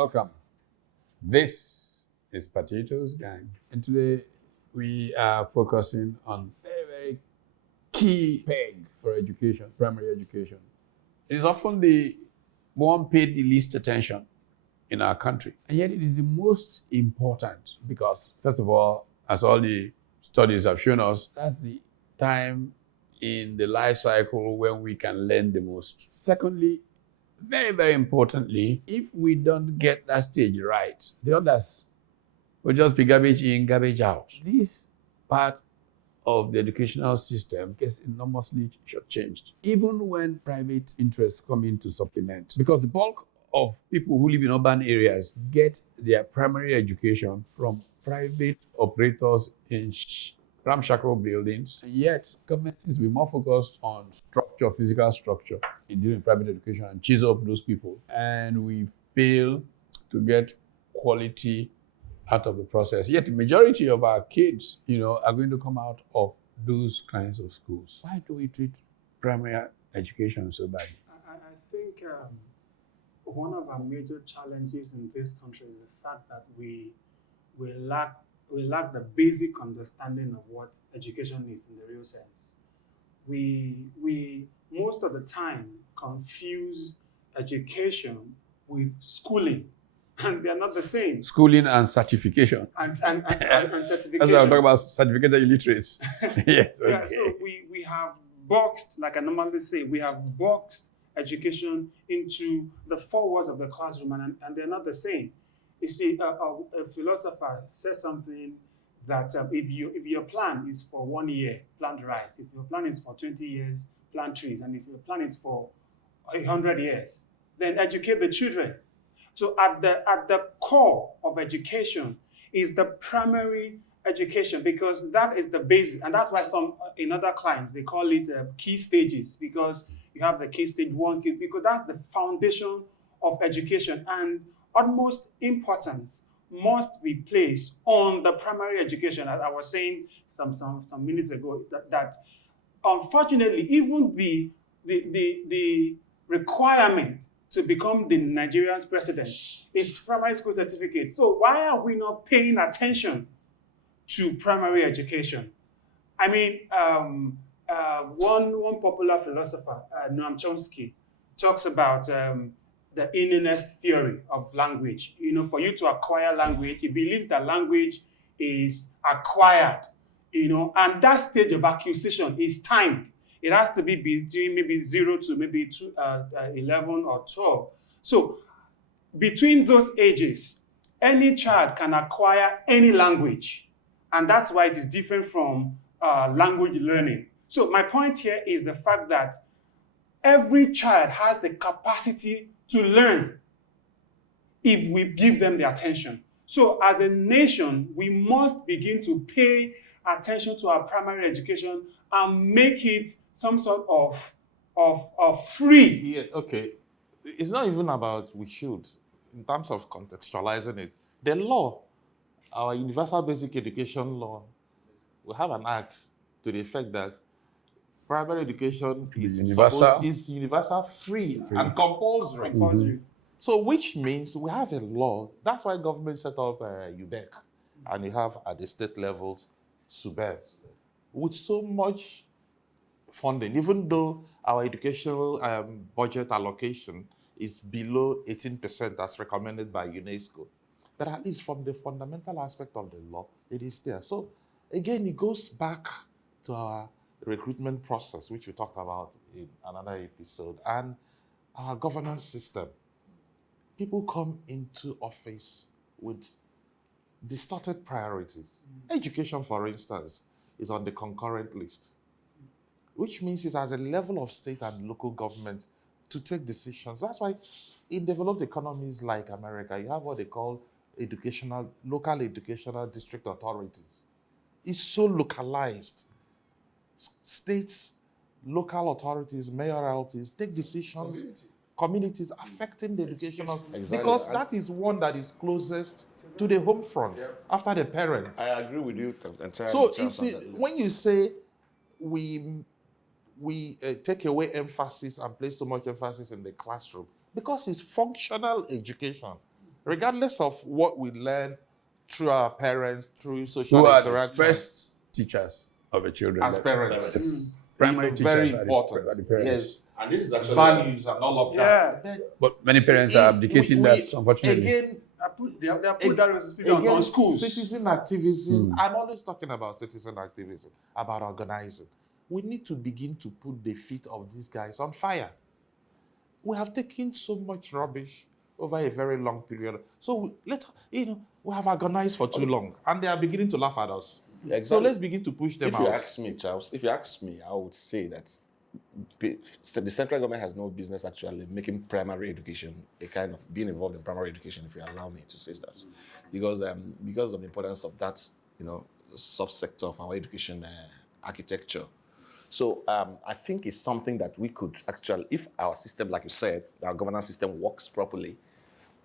Welcome. This is Potatoes Gang. And today we are focusing on very key peg for education, primary education. It is often the one paid the least attention in our country. And yet it is the most important because, first of all, as all the studies have shown us, that's the time in the life cycle when we can learn the most. Secondly, very importantly, if we don't get that stage right, the others will just be garbage in, garbage out. This part of the educational system gets enormously shortchanged, even when private interests come in to supplement. Because the bulk of people who live in urban areas get their primary education from private operators in ramshackle buildings, and yet government seems to be more focused on structure, physical structure, in doing private education and chisel up those people. And we fail to get quality out of the process. Yet the majority of our kids, are going to come out of those kinds of schools. Why do we treat primary education so badly? I think one of our major challenges in this country is the fact that we lack the basic understanding of what education is in the real sense. We most of the time confuse education with schooling, and they are not the same. Schooling and certification. And certification. That's what I'm talking about, certificated illiterates. Yes, okay. Yeah, so we have boxed, like I normally say, we have boxed education into the four walls of the classroom, and they're not the same. You see, a philosopher said something that if your plan is for 1 year, plant rice. If your plan is for 20 years, plant trees. And if your plan is for 100 years, then educate the children. So at the core of education is the primary education, because that is the basis. And that's why in other clients, they call it key stages, because you have the key stage 1, because that's the foundation of education. And utmost importance must be placed on the primary education. As I was saying some minutes ago, that unfortunately, even the requirement to become the Nigerian's president is primary school certificate. So why are we not paying attention to primary education? I mean, one popular philosopher, Noam Chomsky, talks about the innerness theory of language. For you to acquire language, he believes that language is acquired, and that stage of acquisition is timed. It has to be between maybe 0 to maybe 11 or 12. So between those ages, any child can acquire any language. And that's why it is different from language learning. So my point here is the fact that every child has the capacity to learn if we give them the attention. So as a nation, we must begin to pay attention to our primary education and make it some sort of free. Yeah, okay. It's not even about we should, in terms of contextualizing it. The law, our Universal Basic Education Law, we have an act to the effect that primary education is universal, free and compulsory. Mm-hmm. So which means we have a law. That's why government set up UBEC, and you have at the state levels SUBEC, with so much funding, even though our educational budget allocation is below 18% as recommended by UNESCO. But at least from the fundamental aspect of the law, it is there. So again, it goes back to our recruitment process, which we talked about in another episode, and our governance system. People come into office with distorted priorities. Education, for instance, is on the concurrent list, which means it's at the level of state and local government to take decisions. That's why in developed economies like America, you have what they call local educational district authorities. It's so localized. States, local authorities, mayoralties take decisions, communities affecting the education of, because that is one that is closest to the home front after the parents. I agree with you entirely. So you see, when you say we take away emphasis and place so much emphasis in the classroom, because it's functional education regardless of what we learn through our parents, through social Who are the interaction, first teachers of the children? as The parents, primary you know, teachers very are the- important. are the parents. Yes, And this is actually values and all of that. But many parents are If abdicating we- that, unfortunately. Again, They put that responsibility on schools. citizen activism. I'm always talking about citizen activism, about organizing. We need to begin to put the feet of these guys on fire. We have taken so much rubbish over a very long period. So we have organized for too long, and they are beginning to laugh at us. Exactly. So let's begin to push them If out. you ask me, Charles, I would say that the central government has no business actually making primary education a kind of being involved in primary education, if you allow me to say that, because of the importance of that, subsector of our education architecture. So I think it's something that we could actually, if our system, like you said, our governance system works properly,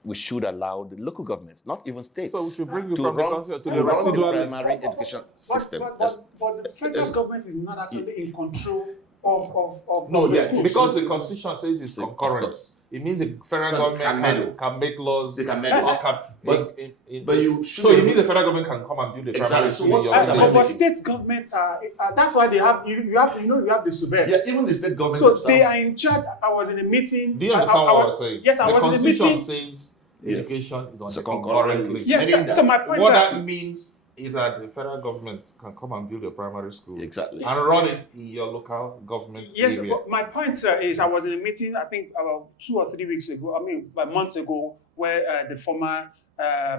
we should allow the local governments, not even states, So we should bring you to from run, the culture to to the run the residual list. primary education system. But the federal government is not actually in control of No, the yeah, schools. Because the constitution says it's Of concurrent. course. It means the federal Can government meddle. can make laws. They can meddle. or can- But- but you should So be it able- means the federal government can come and build a Exactly. primary So school what- in your that's village. about- But state governments are, that's why they have, you have the SUBEB. Yeah, even the state government So themselves. they are in charge. I was in a meeting. Do you understand what I was was saying? Yes, I the was in a constitution meeting. says Yeah. education is on It's the a concurrent concurrent list. list. Yes, Meaning so that- my point What is that means is that the federal government can come and build a primary school Exactly. and run it in your local government yes, area. but my point, sir, is I was in a meeting, I think about 2 or 3 weeks ago, about months ago, where the former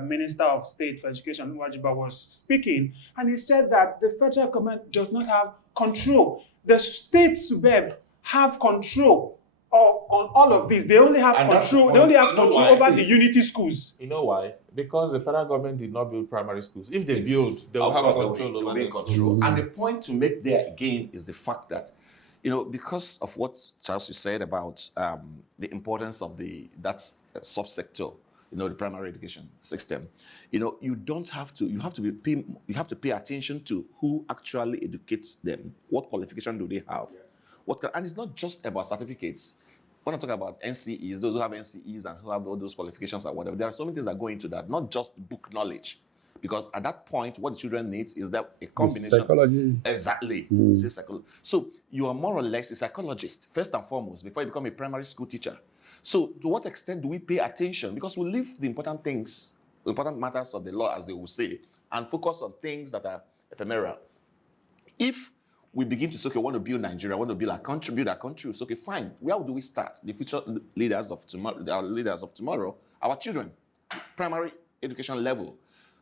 Minister of State for Education, Nwajiba, was speaking, and he said that the federal government does not have control. The state SUBEB have control on all of this. They only have And that's control. the They only point. have No, control I over see. the unity schools. You know why? Because the federal government did not build primary schools. If they Yes. build, they will Of have course, control they'll over be in the control. schools. And the point to make there again is the fact that, because of what Charles you said about the importance of that subsector, the primary education system. You don't have to. You have to pay attention to who actually educates them. What qualification do they have? And it's not just about certificates. When I talk about NCEs, those who have NCEs and who have all those qualifications or whatever, there are so many things that go into that, not just book knowledge. Because at that point, what the children need is that a combination. Psychology. Exactly. It's So you are more or less a psychologist, first and foremost, before you become a primary school teacher. So to what extent do we pay attention? Because we leave the important things, the important matters of the law, as they will say, and focus on things that are ephemeral. If we begin to say, okay, I want to build Nigeria, I want to build our country, so okay, fine. Where do we start? The future leaders of tomorrow, our children, primary education level.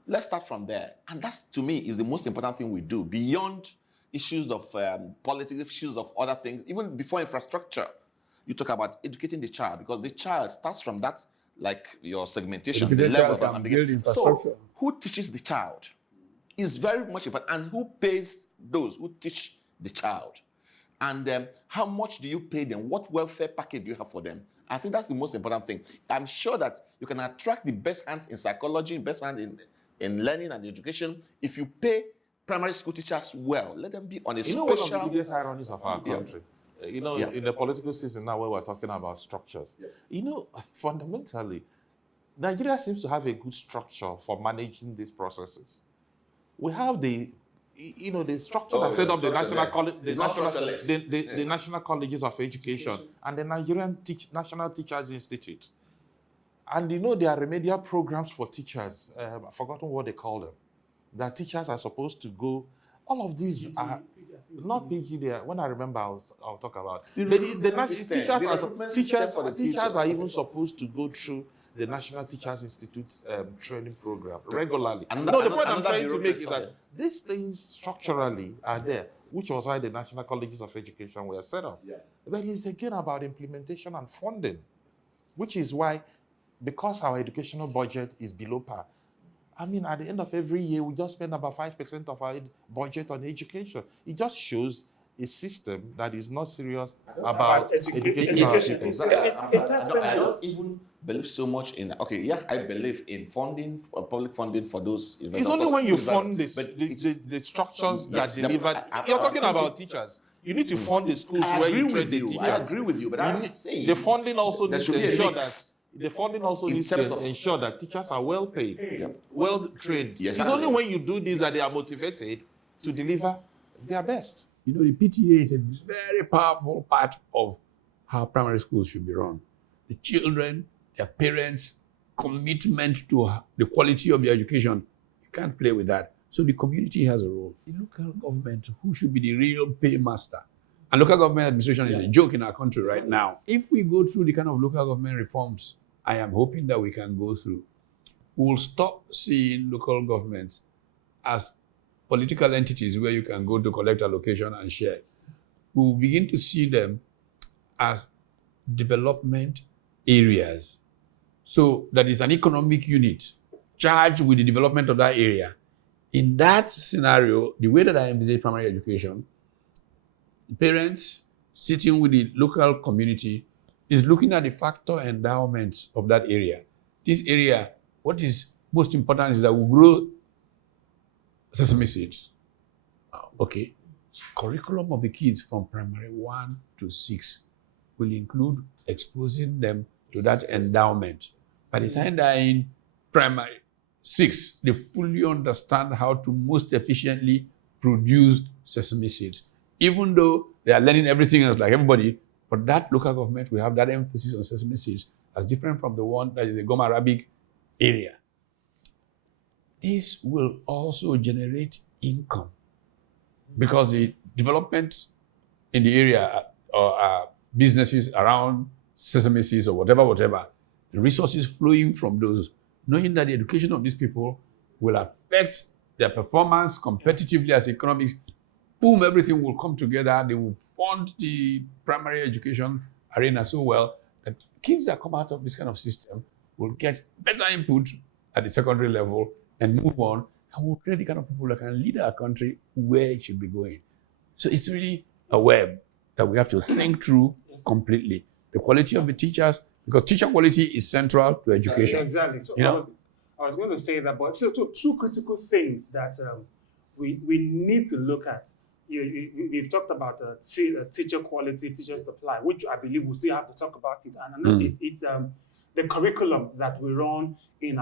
Let's start from there. And that's, to me, is the most important thing we do, beyond issues of politics, issues of other things, even before infrastructure. You talk about educating the child, because the child starts from that, like your segmentation, the Educated level child of can build infrastructure. So, who teaches the child is very much important, and who pays those who teach the child? And how much do you pay them? What welfare package do you have for them? I think that's the most important thing. I'm sure that you can attract the best hands in psychology, best hands in learning and education if you pay primary school teachers well. Let them be on a You know, one of the special. biggest ironies of our Yeah. country, Yeah. in the political season now where we're talking about structures, fundamentally, Nigeria seems to have a good structure for managing these processes. We have the structure that set up the national college, the national colleges of education, and the Nigerian National Teachers Institute. And there are remedial programs for teachers. I've forgotten what they call them. That teachers are supposed to go. All of these are not PGD. When I remember, I'll talk about. Teachers are even supposed to go through the National Teachers Institute training program regularly. And The point I'm another trying to make is bureaucracy, that these things structurally are there, which was why the National Colleges of Education were set up. Yeah. But it's again about implementation and funding, which is why, because our educational budget is below par, at the end of every year, we just spend about 5% of our budget on education. It just shows a system that is not serious about educating our education. people. Exactly. I I don't even believe so much in. Okay, yeah, I believe in funding, public funding for those. It's only when you fund But the structures Yes, that deliver. You're talking about teachers. You need to fund the schools I where agree you with train the you. teachers. I agree with you, but I'm saying the funding also there needs should to be a ensure mix. the funding also In needs terms to of- ensure that teachers are well paid, well trained. Yes, It's sir. only when you do this that they are motivated to deliver their best. You know, the PTA is a very powerful part of how primary schools should be run. The children, their parents, commitment to the quality of the education, you can't play with that. So the community has a role. The local government, who should be the real paymaster. And local government administration is a joke in our country right now. If we go through the kind of local government reforms I am hoping that we can go through, we'll stop seeing local governments as political entities where you can go to collect allocation and share. We will begin to see them as development areas. So that is an economic unit charged with the development of that area. In that scenario, the way that I envisage primary education, parents sitting with the local community is looking at the factor endowments of that area. This area, what is most important is that we grow sesame seeds. Okay. Curriculum of the kids from primary 1 to 6 will include exposing them to that endowment. By the time they're in primary 6, they fully understand how to most efficiently produce sesame seeds. Even though they are learning everything else like everybody, but that local government will have that emphasis on sesame seeds as different from the one that is the Goma Arabic area. This will also generate income because the development in the area or businesses around sesame seeds or whatever, the resources flowing from those, knowing that the education of these people will affect their performance competitively as economics, boom, everything will come together. They will fund the primary education arena so well that kids that come out of this kind of system will get better input at the secondary level and move on, and we'll create the kind of people that can lead our country where it should be going. So it's really a web that we have to think through completely. The quality of the teachers, because teacher quality is central to education. Exactly. So You know? I was going to say that, but so two critical things that we need to look at. We've talked about teacher quality, teacher supply, which I believe we still have to talk about it. And another, it's the curriculum that we run in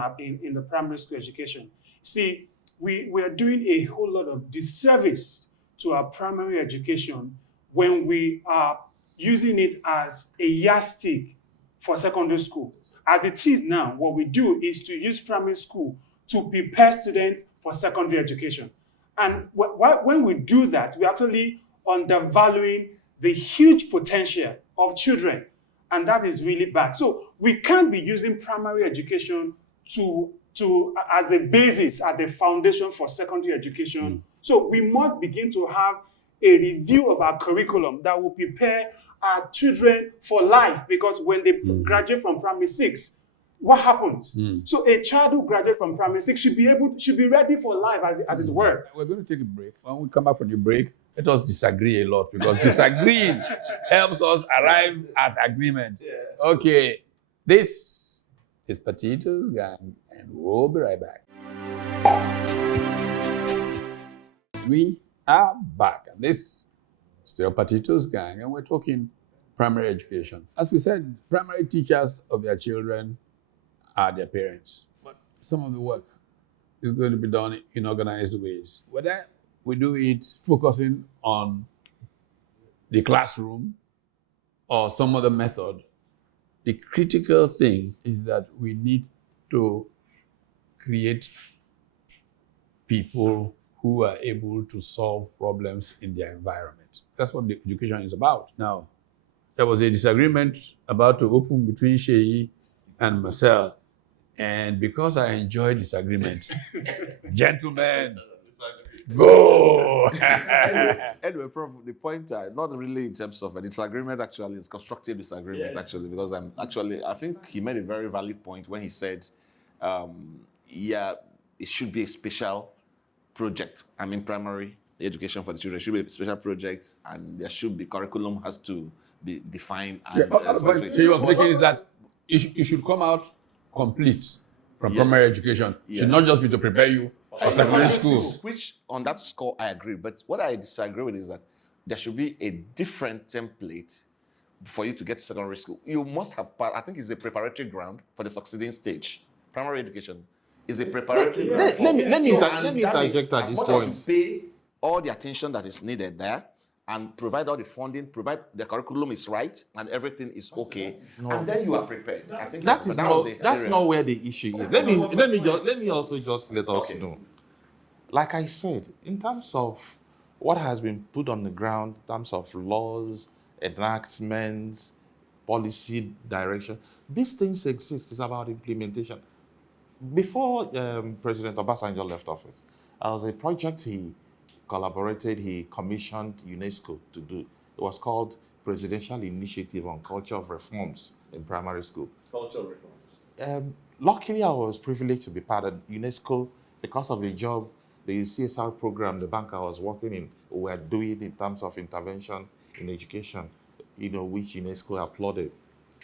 the primary school education. See, we are doing a whole lot of disservice to our primary education when we are using it as a yardstick for secondary school. As it is now, what we do is to use primary school to prepare students for secondary education. And when we do that, we're actually undervaluing the huge potential of children. And that is really bad. So we can't be using primary education to as the basis, as the foundation for secondary education. So we must begin to have a review of our curriculum that will prepare our children for life, because when they graduate from primary 6, what happens? So a child who graduates from primary 6 should be ready for life, as it were. We're going to take a break. When we come back from the break, let us disagree a lot, because disagreeing helps us arrive at agreement. Okay, this is Potatoes Gang, and we'll be right back. We are back, and this is still Potatoes Gang, and we're talking primary education. As we said, primary teachers of their children are their parents, but some of the work is going to be done in organized ways. Whether we do it focusing on the classroom or some other method, the critical thing is that we need to create people who are able to solve problems in their environment. That's what the education is about. Now, there was a disagreement about to open between Sheyi and Marcel, and because I enjoy disagreement, gentlemen, go! Anyway, Prof, the point, not really in terms of a disagreement, actually, it's constructive disagreement, actually, because I think he made a very valid point when he said, it should be a special project. I mean, primary education for the children should be a special project, and there should be curriculum has to be defined. And, What he was making is that it should come out complete from primary education. It should not just be to prepare you for secondary school. Which, on that score, I agree. But what I disagree with is that there should be a different template for you to get to secondary school. You must have passed, I think it's a preparatory ground for the succeeding stage. Primary education is a preparatory ground. let me and interject at as this much point. as you pay all the attention that is needed there and provide all the funding, provide the curriculum is right and everything is okay, and then you are prepared. I think That's area. not where the issue is. Let me also just let us know. Like I said, in terms of what has been put on the ground, in terms of laws, enactments, policy direction, these things exist. It's about implementation. Before President Obasanjo left office, there was a project he commissioned UNESCO to do. It was called Presidential Initiative on Culture of Reforms in Primary School. Culture reforms. Luckily, I was privileged to be part of UNESCO because of the job, the CSR program, the bank I was working in, were doing in terms of intervention in education, which UNESCO applauded.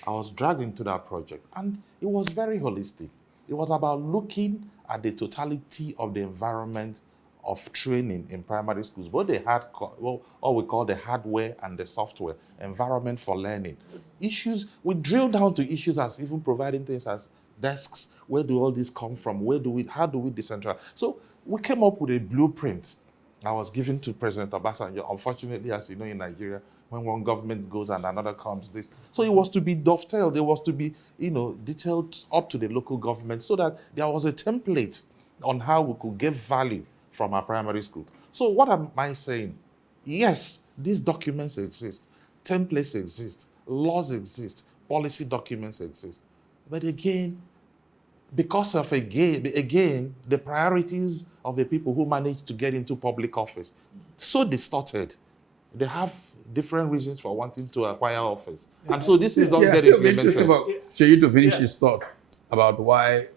I was dragged into that project, and it was very holistic. It was about looking at the totality of the environment of training in primary schools, both the what we call the hardware and the software, environment for learning. Issues, we drill down to issues as even providing things as desks. Where do all these come from? How do we decentralize? So we came up with a blueprint I was given to President Obasanjo. Unfortunately, as you know, in Nigeria, when one government goes and another comes, this. So it was to be dovetailed. It was to be, detailed up to the local government so that there was a template on how we could get value from our primary school. So what am I saying? Yes, these documents exist. Templates exist. Laws exist. Policy documents exist. But again, because of the priorities of the people who manage to get into public office, so distorted. They have different reasons for wanting to acquire office. And so this is not getting implemented. Interesting about Seyi to finish his thought about why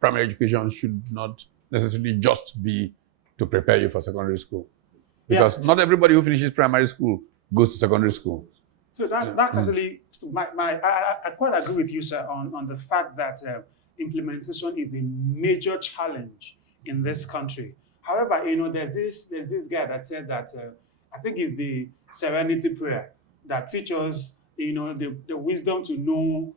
primary education should not necessarily just be to prepare you for secondary school. Because not everybody who finishes primary school goes to secondary school. So that's actually, I quite agree with you, sir, on the fact that implementation is a major challenge in this country. However, there's this guy that said that, I think it's the serenity prayer that teaches, the wisdom to know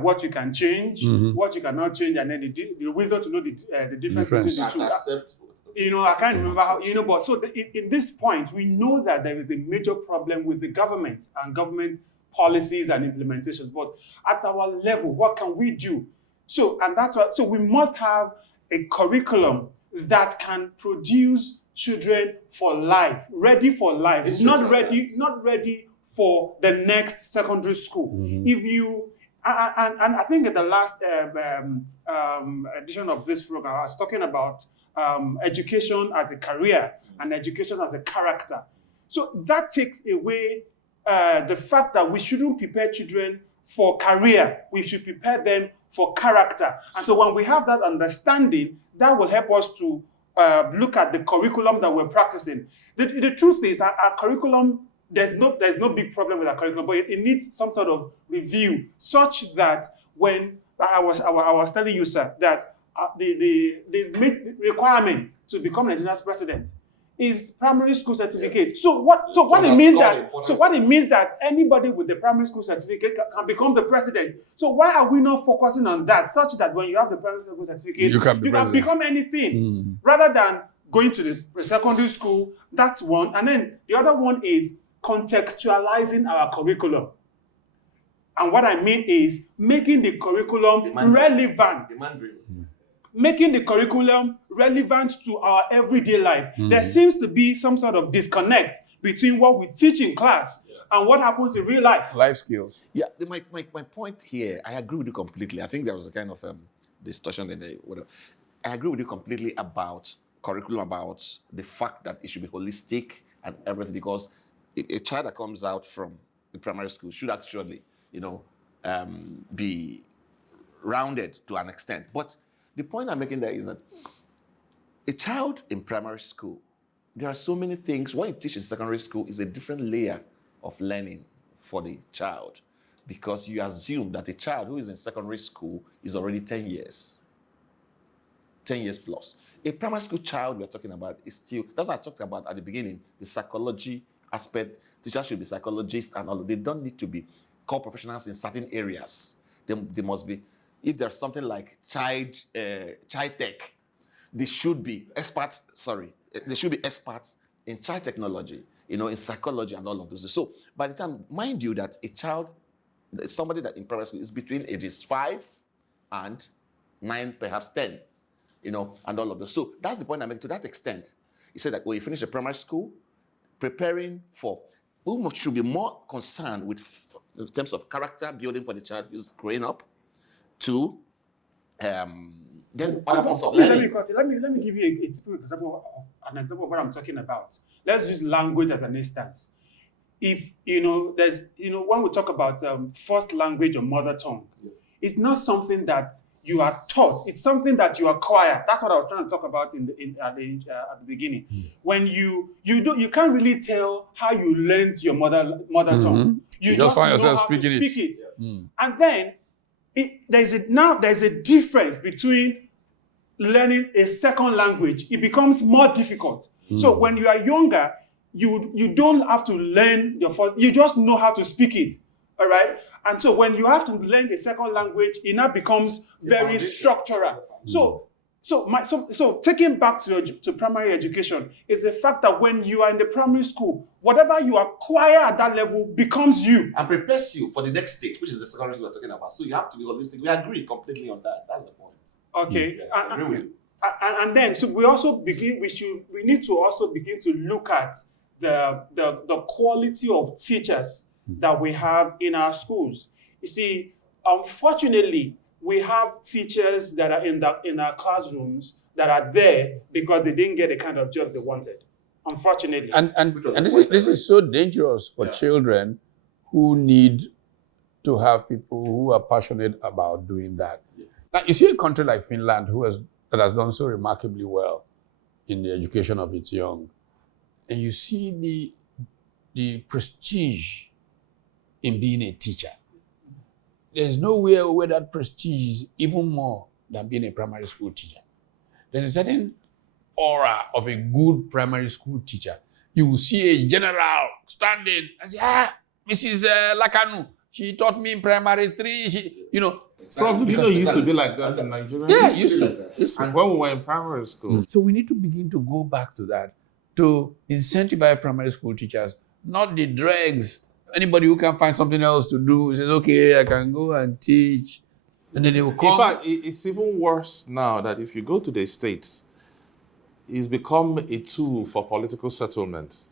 what you can change, what you cannot change, and then the wisdom to know the difference between the two. I can't remember how, but so in this point, we know that there is a major problem with the government and government policies and implementations. But at our level, what can we do? So we must have a curriculum that can produce children for life, ready for life. It's not ready for the next secondary school. If you and I think in the last edition of this program, I was talking about education as a career and education as a character. So that takes away the fact that we shouldn't prepare children for career. We should prepare them for character. And so when we have that understanding, that will help us to look at the curriculum that we're practicing. The truth is that our curriculum, there's no big problem with our curriculum, but it needs some sort of review, such that when I was telling you, sir, that the requirement to become Nigeria's president is primary school certificate. So what it means that anybody with the primary school certificate can become the president. So why are we not focusing on that, such that when you have the primary school certificate, you can become anything, rather than going to the secondary school? That's one. And then the other one is contextualizing our curriculum. And what I mean is making the curriculum relevant. Making the curriculum relevant to our everyday life. There seems to be some sort of disconnect between what we teach in class and what happens in real life. Life skills. Yeah, my point here, I agree with you completely. I think there was a kind of discussion in the whatever. I agree with you completely about curriculum, about the fact that it should be holistic and everything, because a child that comes out from the primary school should actually, be rounded to an extent. But the point I'm making there is that a child in primary school, there are so many things. What you teach in secondary school is a different layer of learning for the child, because you assume that a child who is in secondary school is already 10 years plus. A primary school child we're talking about is still, that's what I talked about at the beginning, the psychology aspect. Teachers should be psychologists and all. They don't need to be core professionals in certain areas. They must be, if there's something like child tech, they should be experts, they should be experts in child technology, in psychology and all of those. So by the time, mind you that a child, somebody that in primary school is between ages 5 and 9, perhaps 10, and all of those. So that's the point I make. To that extent, he said that when you finish the primary school, preparing for, we should be more concerned with in terms of character building for the child who's growing up, to then other forms of learning. Let me give you an example of what I'm talking about. Let's use language as an instance. If there's when we talk about first language or mother tongue, it's not something that you are taught. It's something that you acquire. That's what I was trying to talk about at the beginning. When you can't really tell how you learned your mother tongue. You just find yourself speaking it. And then there's a difference between learning a second language. It becomes more difficult. So when you are younger, you don't have to learn your first. You just know how to speak it. All right. And so when you have to learn a second language, it now becomes very structural. So taking back to primary education is the fact that when you are in the primary school, whatever you acquire at that level becomes you. And prepares you for the next stage, which is the secondary school we're talking about. So you have to be holistic. We agree completely on that. That's the point. Okay. I agree with you. And then so we need to also begin to look at the quality of teachers that we have in our schools. You see, unfortunately, we have teachers that are in our classrooms that are there because they didn't get the kind of job they wanted. Unfortunately. And this is so dangerous for children who need to have people who are passionate about doing that. Now, you see a country like Finland that has done so remarkably well in the education of its young, and you see the prestige in being a teacher. There's nowhere where that prestige is even more than being a primary school teacher. There's a certain aura of a good primary school teacher. You will see a general standing and say, Mrs. Lakanu, she taught me in primary 3. Prof, it used to be like that in Nigeria. Yeah, used to. And when we were in primary school. So we need to begin to go back to that, to incentivize primary school teachers, not the dregs. Anybody who can find something else to do says, okay, I can go and teach. And then they will come. In fact, it's even worse now that if you go to the States, it's become a tool for political settlement.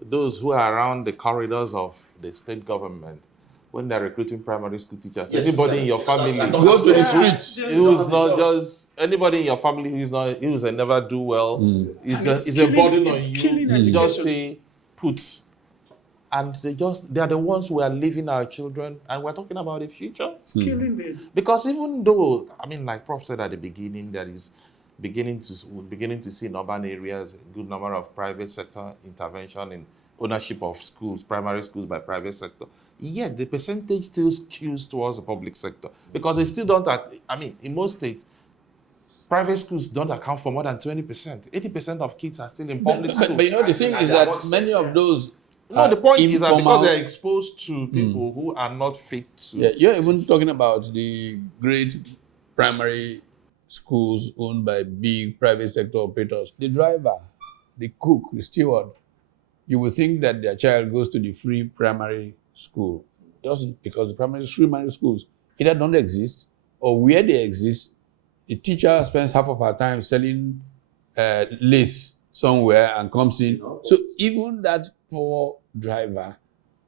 Those who are around the corridors of the state government, when they're recruiting primary school teachers, anybody in your family, go to the streets. Who's not just anybody in your family who's never do well, it's a burden on you. You just say, put. And they are the ones who are leaving our children, and we're talking about the future. It's killing them. Because even though, like Prof said at the beginning, there is beginning to see in urban areas a good number of private sector intervention in ownership of schools, primary schools by private sector. Yet the percentage still skews towards the public sector because they still don't. In most states, private schools don't account for more than 20%. 80% of kids are still in public schools. But the thing is that many of those. No, the point is that because they're exposed to people who are not fit to. Yeah, you're even talking about the great primary schools owned by big private sector operators. The driver, the cook, the steward, you would think that their child goes to the free primary school. It doesn't, because the primary schools either don't exist or where they exist, the teacher spends half of her time selling lace somewhere and comes in. So even that poor driver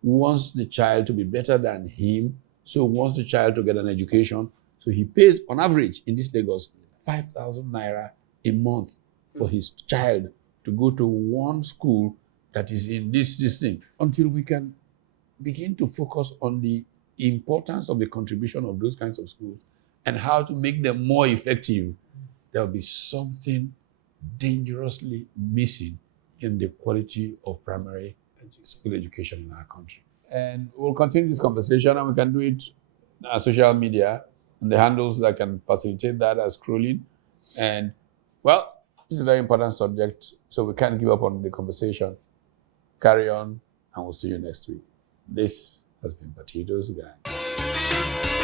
wants the child to be better than him, so wants the child to get an education. So he pays, on average, in this Lagos, 5,000 naira a month for his child to go to one school that is in this thing, until we can begin to focus on the importance of the contribution of those kinds of schools and how to make them more effective. There will be something dangerously missing in the quality of primary school education in our country. And we'll continue this conversation, and we can do it on social media and the handles that can facilitate that are scrolling. And, well, this is a very important subject, so we can't give up on the conversation. Carry on, and we'll see you next week. This has been Potatoes Gang.